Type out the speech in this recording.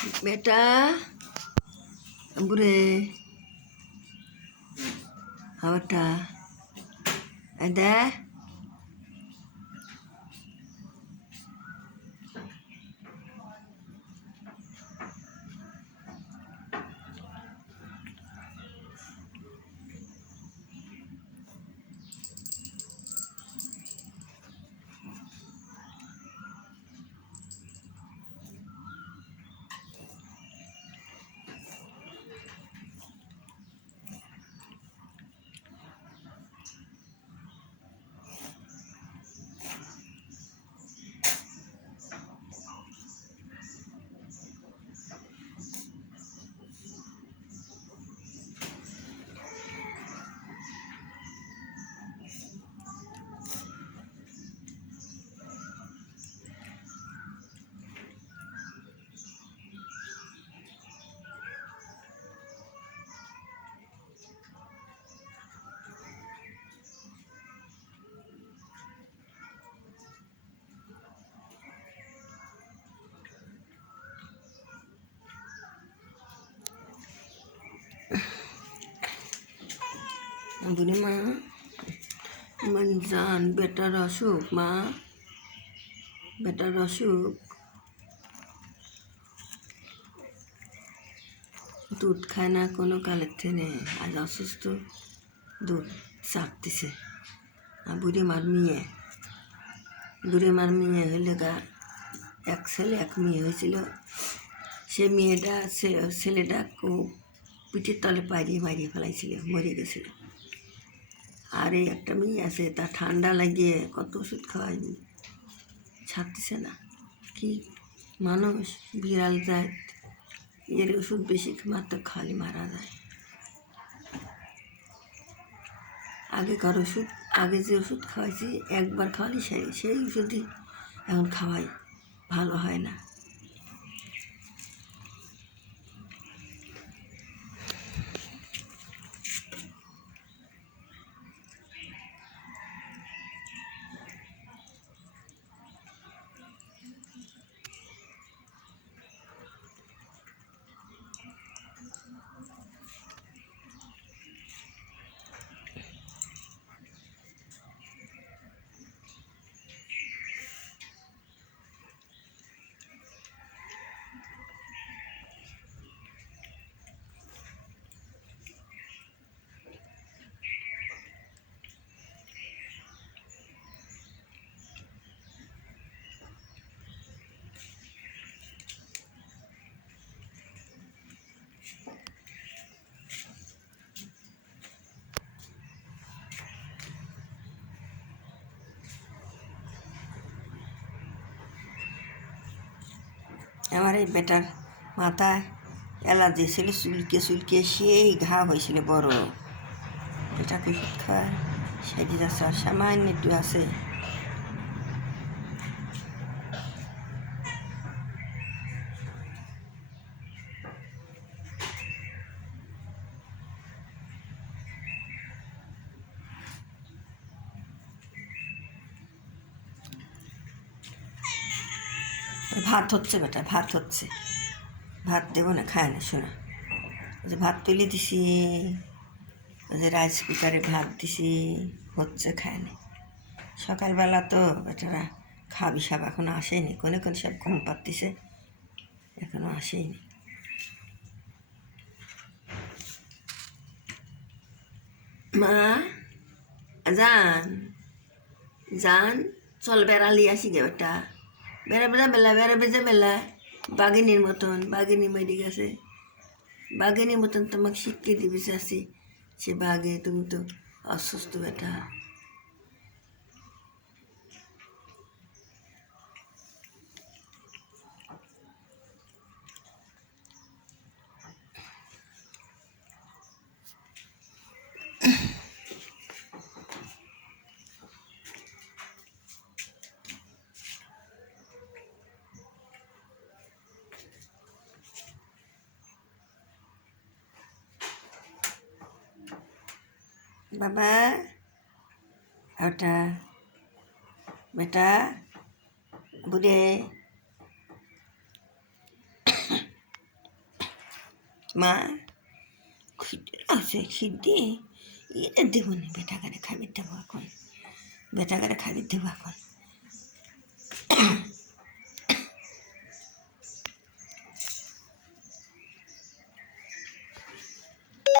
बेटा बुरे हवटा ada बुरी माँ मंजान बेटार অসুখ মা বেটার অসুখ দুধ খায় না কোনো কালের থেকে আজ অসুস্থ দুধ চাটতেছে বুড়ি মার মেয়ে হইলে গা এক ছেলে এক মেয়ে হয়েছিল সে মেয়েটা ছেলেটা পিঠের তলে মারিয়ে ফেলাইছিল মরে গেছিল আর এই একটা মেয়ে আছে তা ঠান্ডা লাগিয়ে কত ওষুধ খাওয়ায়নি ছাড়তেছে না কি মানুষ বিড়াল যায় এর ওষুধ বেশি মাত্র খালি মারা যায় আগেকার ওষুধ আগে যে ওষুধ খাওয়াইছি একবার খাওয়ালি সেই ওষুধই এখন খাওয়াই ভালো হয় না আমার এই বেটার মাথায় অ্যালার্জি ছিল চুলকে সেই ঘা হয়েছিল বড় বেটাকে ওষুধ খায় সেটি যাচ্ছে আর সামান্য একটু আছে ভাত হচ্ছে বেটা ভাত হচ্ছে ভাত দেবো না খায় না শোনা যে ভাত তুলে দিছি যে রাইস কুকারে ভাত দিছি হচ্ছে খায় না সকালবেলা তো বেটারা খাবি সব এখনো আসেনি কোনে সব ঘুম পাতিছে এখনো আসেনি মা জান চল বেড়ালি আসি গে বেটা বেড়া বেজা বেলা বাঘিনীর মতন বাঘিনী মেরে গেছে বাঘিনীর মতন তোমাকে শিখিয়ে দিবি চাষি সে বাঘে তুমি তো অসুস্থ বেটা বাবা ওটা বেটা বুড়ে মা খিদে লাগছে, খিদে এটা দেবো না, বেটাকারে খাবি দেবো এখন, বেটাকারে খাবি দেবো এখন।